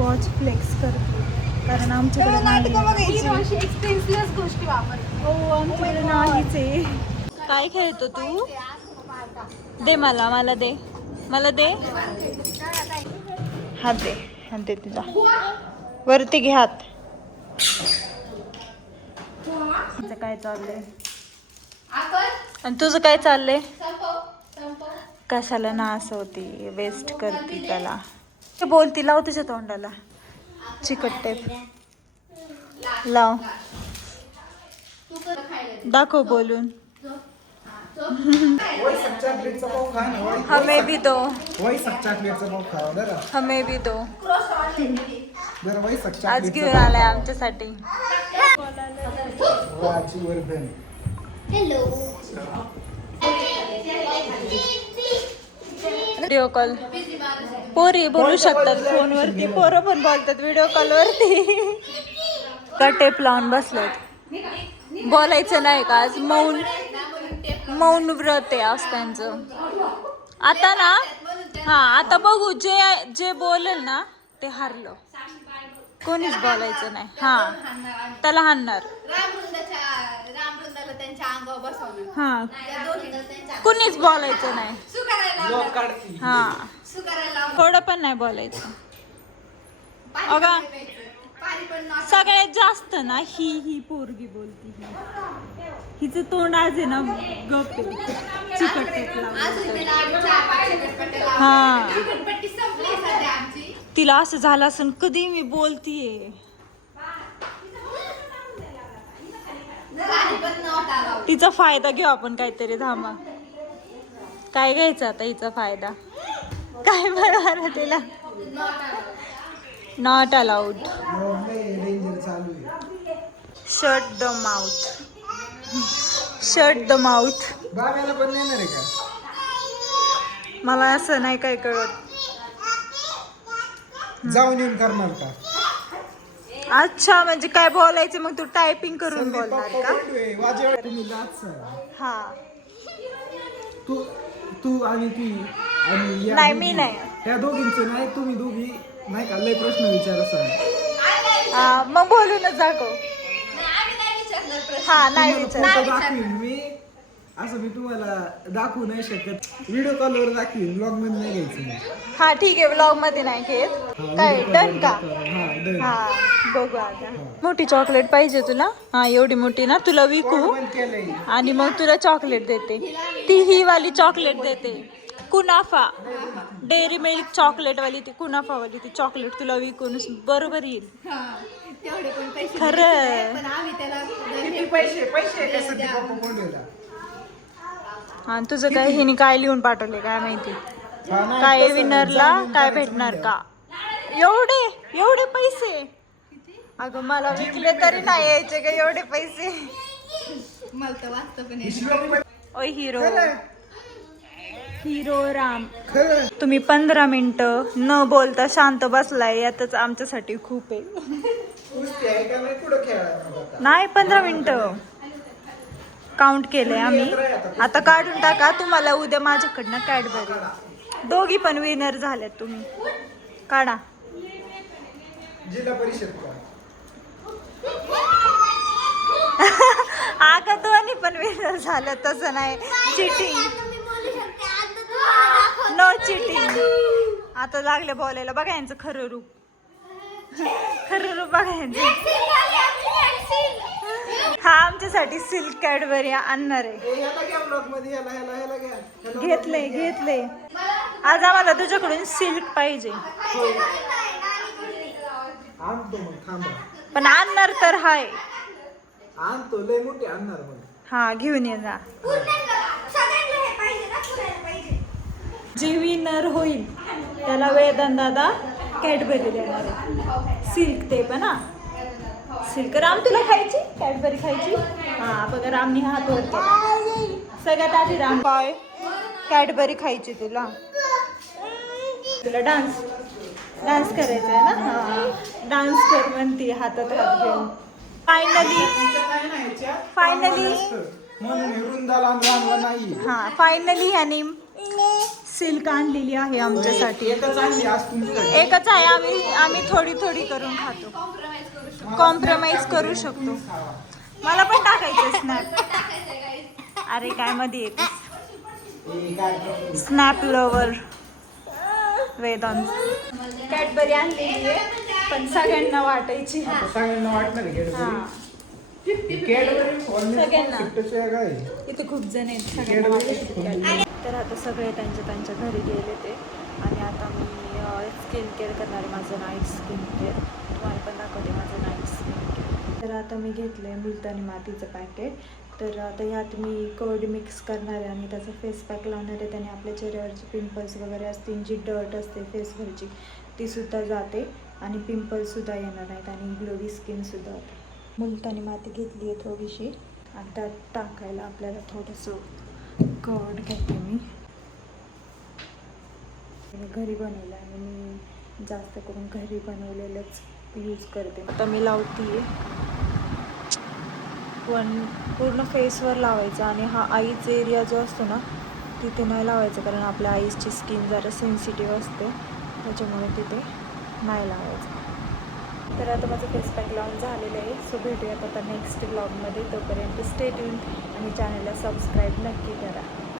Watch flex करते कारण आमच्याकडे नाही एक्सपेन्सिव्ह गोष्टी वापरतो. हो आमच्याकडे नाहीच आहे. काय खेळतो तू? दे मला दे हात दे तुझा वरती घे हात. काय चाललंय आणि तुझं काय चाललंय? कशाला ना असं होती वेस्ट करते त्याला. बोलती लाव तुझ्या तोंडाला चिकट टेप लाव दाखव बोलून. हमें भी दो आज घेऊन आलाय आमच्यासाठी. व्हिडिओ कॉल पोरी बोलू शकतात फोनवरती, पोरं पण बोलतात व्हिडिओ कॉल वरती. का टेप लावून बसलेत, बोलायचं नाही का आज? मौन व्रत आहे आज त्यांचं. आता ना आता बघू जे बोलेल ना ते हारलं, कोणीच बोलायचं नाही. त्याला हाणणार. कुणीच बोलायचं नाही. थोडं पण नाही बोलायचं. अगा सगळ्यात जास्त ना ही पोरगी बोलती. हिचं तोंड आज आहे ना गप चिकट तिला असं झालं असं कधी मी बोलतीये. तिचा फायदा घेऊ आपण काहीतरी. थांबा काय घ्यायचं आता हिचा फायदा? काय बरोबर तिला not allowed. Shut the mouth. मला असं नाही काय कळत. जाऊन येऊन करणार का? अच्छा म्हणजे काय बोलायचं मग तू टायपिंग करून बोलणार का? हा तू आणि ती आणि नाही मी नाही. त्या दोघींचं नाही, तुम्ही दोघी नाही का लय प्रश्न विचार. मग बोलूनच दाखव. नाही विचार दाखवीन मी असं. मी तुम्हाला दाखवू नाही शकत. व्हिडिओ कॉलवर दाखवीन, ब्लॉग मध्ये नाही घ्यायचं. ठीक आहे ब्लॉग मध्ये नाही घेत. काय डन का? बघू आता. मोठी चॉकलेट पाहिजे तुला? एवढी मोठी ना तुला विकू आणि मग तुला चॉकलेट देते. ही वाली चॉकलेट देते. कुनाफा डेअरी मिल्क चॉकलेट वाली, ती कुनाफा वाली ती चॉकलेट तुला विकून बरोबर येईल. खरं तुझं काय हिने काय लिहून पाठवले काय माहिती? काय विनरला काय भेटणार का? एवढे पैसे? अगं मला विकले तरी नाही यायचे का एवढे पैसे? ओ हिरो राम तुम्ही 15 मिनिटं न बोलता शांत बसलाय यातच आमच्यासाठी खूप आहे. नाही 15 मिनिटं काउंट केले आम्ही. आता काढून टाका. तुम्हाला उद्या माझ्याकडनं कॅडबरी. दोघी पण विनर झाल्यात तुम्ही. काढा. जिल्हा परिषद आका दोन्ही पण विनर झालं. तसं नाही चिटिंग. No cheating. आता लागले बोलायला. बघा यांचं खरं रूप बघा यांचं. हा आमच्यासाठी सिल्क कॅडबरी आणणार आहे. घेतले आज आम्हाला तुझ्याकडून सिल्क पाहिजे. पण आणणार तर हाय. लय मोठी आणणार. घेऊन ये जा. जे विनर होईल त्याला वेदांत दादा कॅडबरी देणार आहे. सिल्क ते पण सिल्क. राम तुला खायची कॅडबरी खायची? बघा रामनी हात वर केला. सगळ्यात आधी राम काय कॅडबरी खायची तुला डान्स करायचा आहे ना? डान्स कर म्हणती हातात हात घेऊन. फायनली ह्यानी सिल्क आणलेली आहे आमच्यासाठी. एकच आणली आज तुमच्यासाठी. एकच आहे, आम्ही थोडी थोडी करून खातो. कॉम्प्रोमाइज करू शकतो. मला पण टाकायचं स्नॅप. अरे काय मध्ये येते स्नॅप लवर वेदांत. कॅडबरी आणलेली आहे पण सगळ्यांना वाटायची. सगळ्यांना वाटणार आहे सगळ्यांना. काय इथे खूप जण आहेत, सगळ्यांना वाटायची Cadbury. तर आता सगळे त्यांच्या घरी गेले ते आणि आता मी स्किन केअर करणार आहे, माझं नाईट स्किन केअर. तुम्हाला पण दाखवते माझं नाईट स्किन केअर. तर आता मी घेतलं आहे मुलतानी मातीचं पॅकेट. तर आता ह्यात मी कर्ड मिक्स करणार आहे आणि त्याचा फेस पॅक लावणार आहे. त्याने आपल्या चेहऱ्यावरचे पिंपल्स वगैरे असतील, जी डर्ट असते फेसवरची तीसुद्धा जाते आणि पिंपल्ससुद्धा येणार नाहीत आणि ग्लोवी स्किनसुद्धा होते. मुलतानी माती घेतली आहे थोडीशी आणि त्यात टाकायला आपल्याला थोडंसं कर्ड घेते मी घरी बनवलं आणि मी जास्त करून घरी बनवलेलंच यूज करते. आता मी लावते पण पूर्ण फेसवर लावायचं आणि हा आईच एरिया जो असतो ना तिथे नाही लावायचं, कारण आपल्या आईची स्किन जरा सेन्सिटिव्ह असते त्याच्यामुळे तिथे नाही लावायचं. तर आता माझं फेस पॅक लावून झालेलं आहे. सो भेटूयात आता नेक्स्ट ब्लॉगमध्ये. तोपर्यंत स्टे ट्यून आणि चॅनलला सबस्क्राईब नक्की करा.